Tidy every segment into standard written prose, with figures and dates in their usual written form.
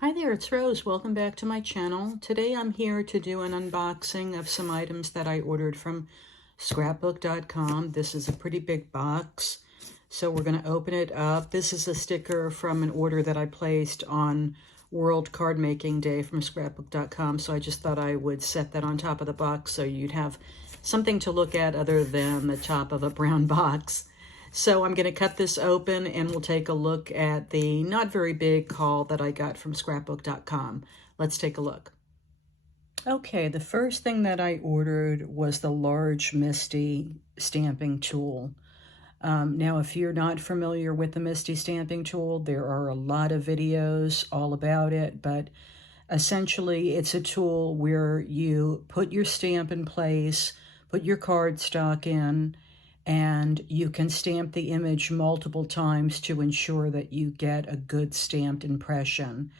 Hi there, it's Rose. Welcome back to my channel. Today I'm here to do an unboxing of some items that I ordered from scrapbook.com. This is a pretty big box, so we're going to open it up. This is a sticker from an order that I placed on World Card Making Day from scrapbook.com, so I just thought I would set that on top of the box so you'd have something to look at other than the top of a brown box. So I'm going to cut this open and we'll take a look at the not very big haul that I got from scrapbook.com. Let's take a look. Okay, the first thing that I ordered was the large Misti stamping tool. Now, if you're not familiar with the Misti stamping tool, there are a lot of videos all about it, but essentially it's a tool where you put your stamp in place, put your cardstock in, and you can stamp the image multiple times to ensure that you get a good stamped impression.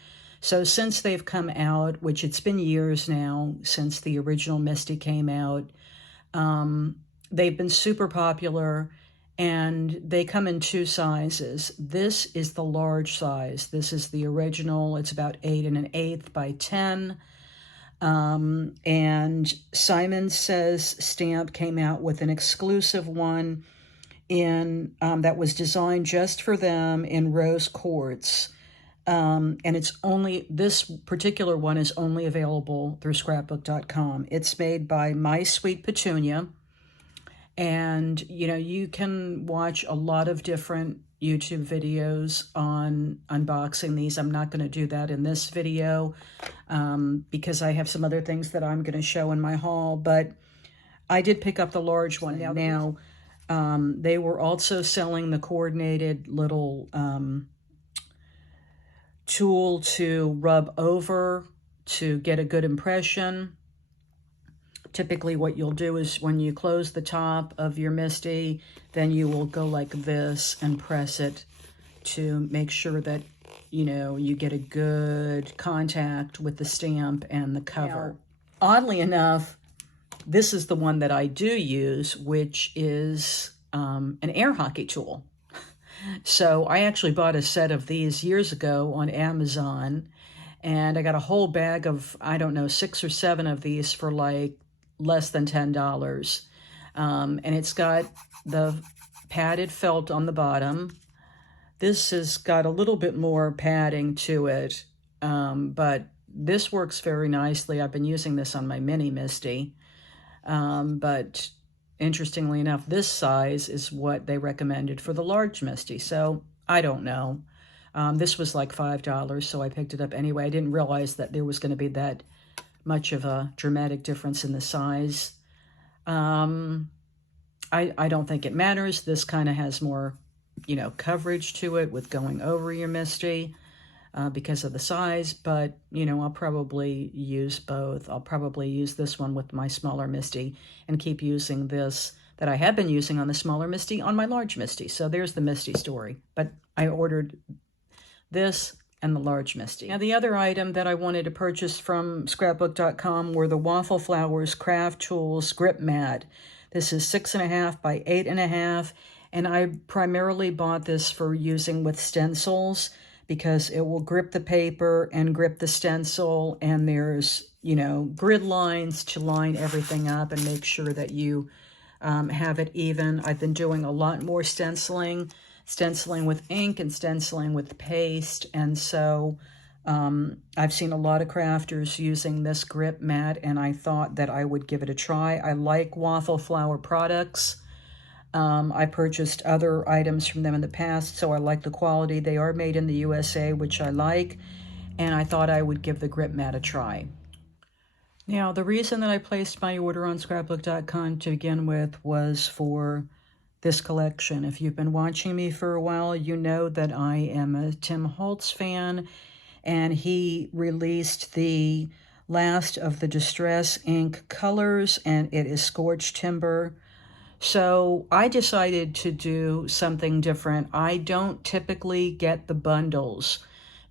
So since they've come out, which it's been years now since the original Misti came out, they've been super popular, and they come in two sizes. This is the large size. This is the original. It's about 8 1/8 by 10. And Simon Says Stamp came out with an exclusive one in that was designed just for them in rose quartz. And it's only, this particular one is only available through scrapbook.com. It's made by My Sweet Petunia. And, you know, you can watch a lot of different YouTube videos on unboxing these. I'm not going to do that in this video because I have some other things that I'm going to show in my haul, but I did pick up the large one. Now, they were also selling the coordinated little tool to rub over to get a good impression. Typically what you'll do is when you close the top of your Misti, then you will go like this and press it to make sure that, you know, you get a good contact with the stamp and the cover. Now, oddly enough, this is the one that I do use, which is an air hockey tool. So I actually bought a set of these years ago on Amazon, and I got a whole bag of, I don't know, 6 or 7 of these for like less than $10. And it's got the padded felt on the bottom. This has got a little bit more padding to it, but this works very nicely. I've been using this on my mini Misti, but interestingly enough, this size is what they recommended for the large Misti, so I don't know. This was like $5, so I picked it up anyway. I didn't realize that there was going to be that much of a dramatic difference in the size. I don't think it matters. This kind of has more, you know, coverage to it with going over your Misti because of the size, but, you know, I'll probably use both. I'll probably use this one with my smaller Misti and keep using this that I have been using on the smaller Misti on my large Misti. So there's the Misti story, but I ordered this and the large Misti. Now, the other item that I wanted to purchase from scrapbook.com were the Waffle Flowers Craft Tools Grip Mat. This is 6 1/2 by 8 1/2, and I primarily bought this for using with stencils because it will grip the paper and grip the stencil, and there's, you know, grid lines to line everything up and make sure that you have it even. I've been doing a lot more stenciling with ink and stenciling with paste, and so I've seen a lot of crafters using this grip mat, and I thought that I would give it a try. I like Waffle Flower products. I purchased other items from them in the past, so I like the quality. They are made in the USA, which I like, and I thought I would give the grip mat a try. Now, the reason that I placed my order on scrapbook.com to begin with was for this collection. If you've been watching me for a while, you know that I am a Tim Holtz fan, and he released the last of the Distress ink colors, and it is Scorched Timber. So I decided to do something different. I don't typically get the bundles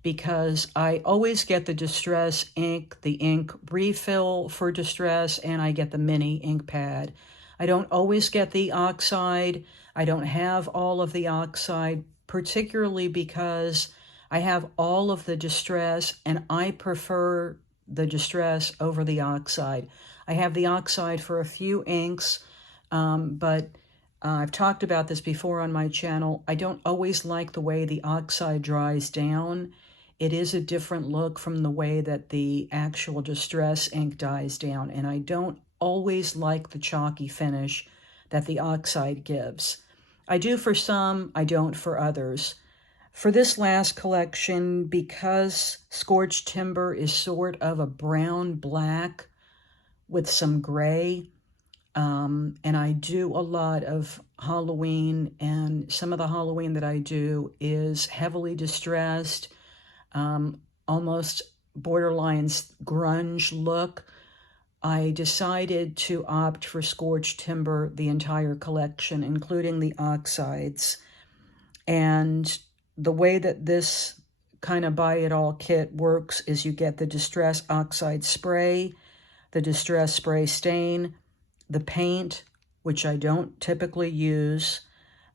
because I always get the Distress ink, the ink refill for Distress, and I get the mini ink pad. I don't always get the oxide. I don't have all of the oxide, particularly because I have all of the distress, and I prefer the distress over the oxide. I have the oxide for a few inks, but I've talked about this before on my channel. I don't always like the way the oxide dries down. It is a different look from the way that the actual distress ink dies down, and I don't always like the chalky finish that the oxide gives. I do for some, I don't for others. For this last collection, because Scorched Timber is sort of a brown-black with some gray, and I do a lot of Halloween, and some of the Halloween that I do is heavily distressed, almost borderline grunge look. I decided to opt for Scorched Timber the entire collection, including the oxides. And the way that this kind of buy-it-all kit works is you get the Distress Oxide Spray, the Distress Spray Stain, the paint, which I don't typically use,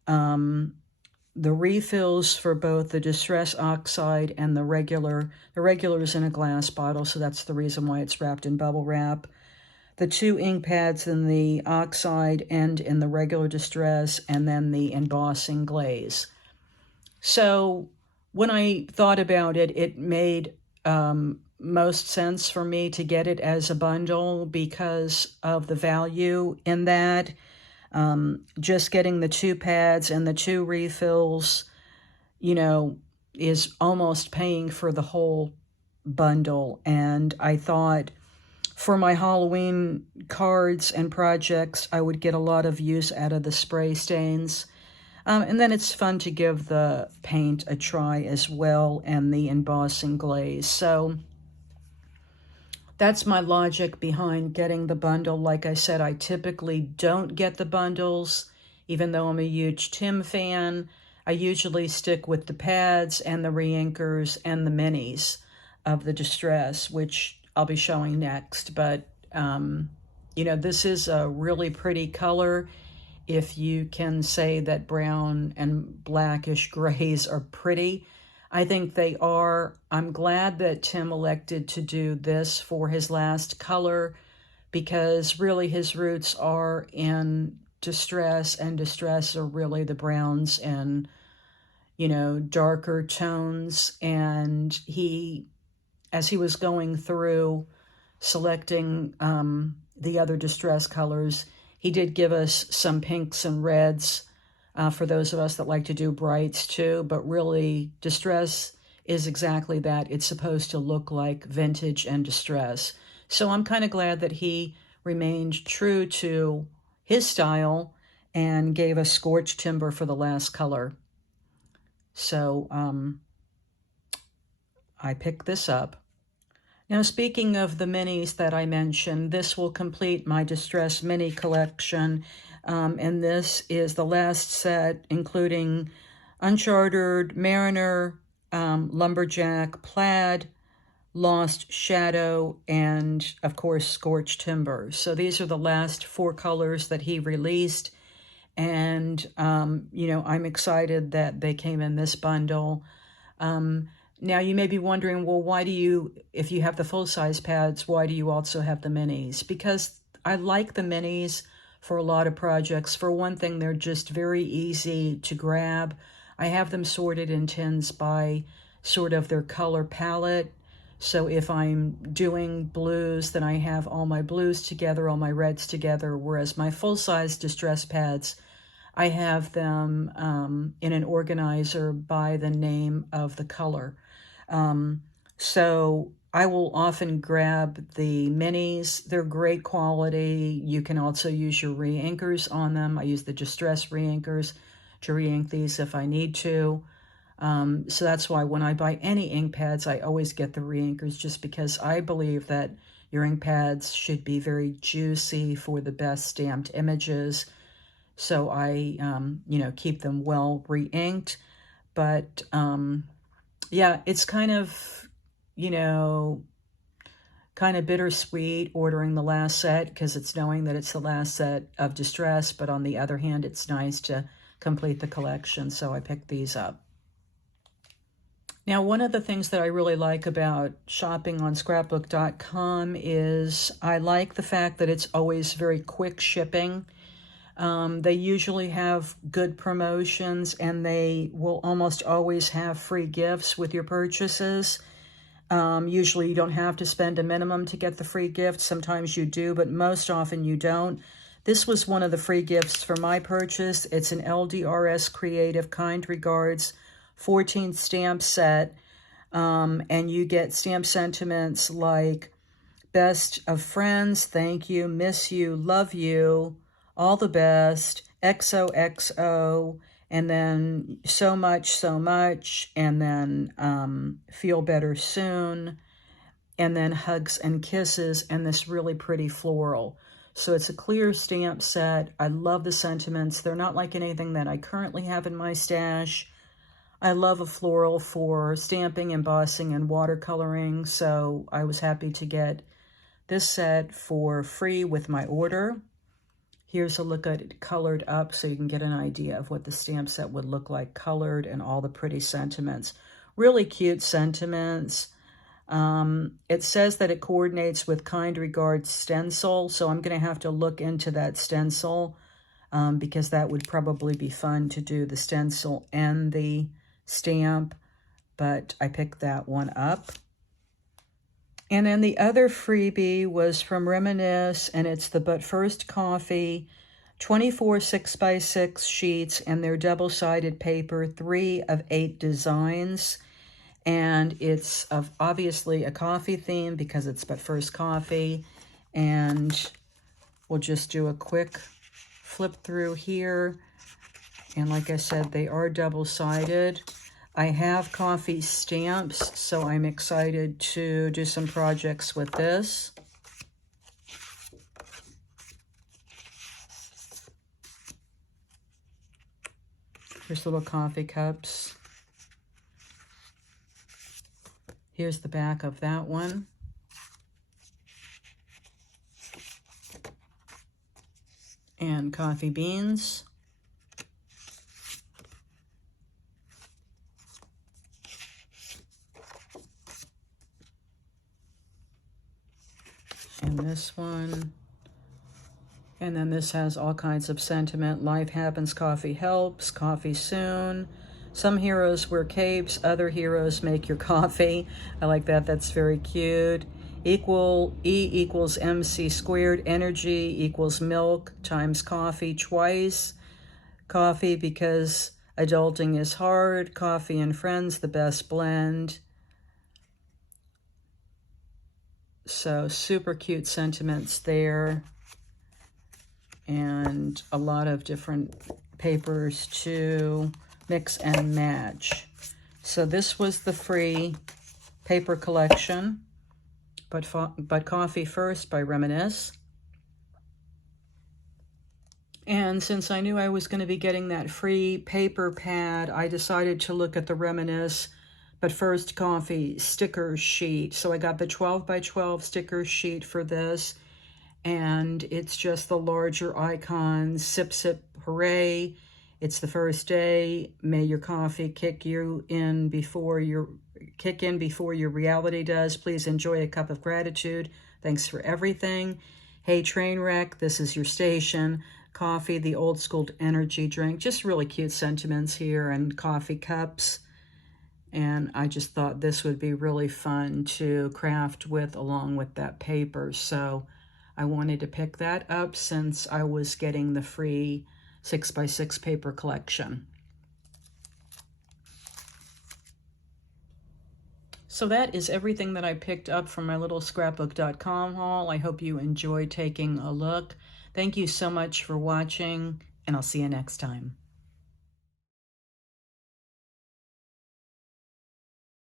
the refills for both the Distress Oxide and the regular. The regular is in a glass bottle, so that's the reason why it's wrapped in bubble wrap. The 2 ink pads in the oxide and in the regular distress, and then the embossing glaze. So when I thought about it, it made most sense for me to get it as a bundle because of the value in that. Just getting the 2 pads and the 2 refills, you know, is almost paying for the whole bundle. And I thought for my Halloween cards and projects, I would get a lot of use out of the spray stains. And then it's fun to give the paint a try as well, and the embossing glaze. So that's my logic behind getting the bundle. Like I said, I typically don't get the bundles, even though I'm a huge Tim fan. I usually stick with the pads and the reinkers and the minis of the distress, which I'll be showing next. But, you know, this is a really pretty color. If you can say that brown and blackish grays are pretty, I think they are. I'm glad that Tim elected to do this for his last color, because really his roots are in distress, and distress are really the browns and, you know, darker tones. And he, as he was going through selecting the other distress colors, he did give us some pinks and reds for those of us that like to do brights too, but really distress is exactly that. It's supposed to look like vintage and distress. So I'm kind of glad that he remained true to his style and gave us Scorched Timber for the last color. So I picked this up. Now, speaking of the minis that I mentioned, this will complete my Distress Mini collection, and this is the last set, including Uncharted, Mariner, Lumberjack, Plaid, Lost Shadow, and, of course, Scorched Timber. So these are the last 4 colors that he released, and, you know, I'm excited that they came in this bundle. Now, you may be wondering, well, why do you, if you have the full-size pads, why do you also have the minis? Because I like the minis for a lot of projects. For one thing, they're just very easy to grab. I have them sorted in tins by sort of their color palette. So if I'm doing blues, then I have all my blues together, all my reds together, whereas my full-size distress pads, I have them in an organizer by the name of the color. So I will often grab the minis. They're great quality. You can also use your reinkers on them. I use the Distress reinkers to reink these if I need to. So that's why when I buy any ink pads, I always get the reinkers, just because I believe that your ink pads should be very juicy for the best stamped images. So I, you know, keep them well re-inked. But yeah, it's kind of, you know, kind of bittersweet ordering the last set, because it's knowing that it's the last set of Distress, but on the other hand, it's nice to complete the collection, so I picked these up. Now, one of the things that I really like about shopping on scrapbook.com is I like the fact that it's always very quick shipping. They usually have good promotions, and they will almost always have free gifts with your purchases. Usually you don't have to spend a minimum to get the free gift. Sometimes you do, but most often you don't. This was one of the free gifts for my purchase. It's an LDRS Creative Kind Regards 14th stamp set. And you get stamp sentiments like best of friends, thank you, miss you, love you, all the best, XOXO, and then so much, and then feel better soon, and then hugs and kisses, and this really pretty floral. So it's a clear stamp set. I love the sentiments. They're not like anything that I currently have in my stash. I love a floral for stamping, embossing, and watercoloring, so I was happy to get this set for free with my order. Here's a look at it colored up so you can get an idea of what the stamp set would look like colored, and all the pretty sentiments. Really cute sentiments. It says that it coordinates with Kind Regards stencil, so I'm going to have to look into that stencil because that would probably be fun to do, the stencil and the stamp, but I picked that one up. And then the other freebie was from Reminisce, and it's the But First Coffee 24 6x6 sheets, and they're double-sided paper, 3 of 8 designs. And it's obviously a coffee theme because it's But First Coffee. And we'll just do a quick flip through here. And like I said, they are double-sided. I have coffee stamps, so I'm excited to do some projects with this. Here's little coffee cups. Here's the back of that one. And coffee beans. And this one. And then this has all kinds of sentiment. Life happens, coffee helps, coffee soon. Some heroes wear capes, other heroes make your coffee. I like that, that's very cute. E equals MC squared, energy equals milk times coffee twice. Coffee because adulting is hard, coffee and friends, the best blend. So super cute sentiments there, and a lot of different papers to mix and match. So this was the free paper collection, but Coffee First by Reminisce. And since I knew I was going to be getting that free paper pad, I decided to look at the Reminisce But First Coffee sticker sheet. So I got the 12 by 12 sticker sheet for this, and it's just the larger icons. Sip, sip, hooray. It's the first day. May your coffee kick in before your reality does. Please enjoy a cup of gratitude. Thanks for everything. Hey, train wreck, this is your station. Coffee, the old school energy drink. Just really cute sentiments here, and coffee cups. And I just thought this would be really fun to craft with along with that paper. So I wanted to pick that up since I was getting the free 6x6 paper collection. So that is everything that I picked up from my little scrapbook.com haul. I hope you enjoyed taking a look. Thank you so much for watching, and I'll see you next time.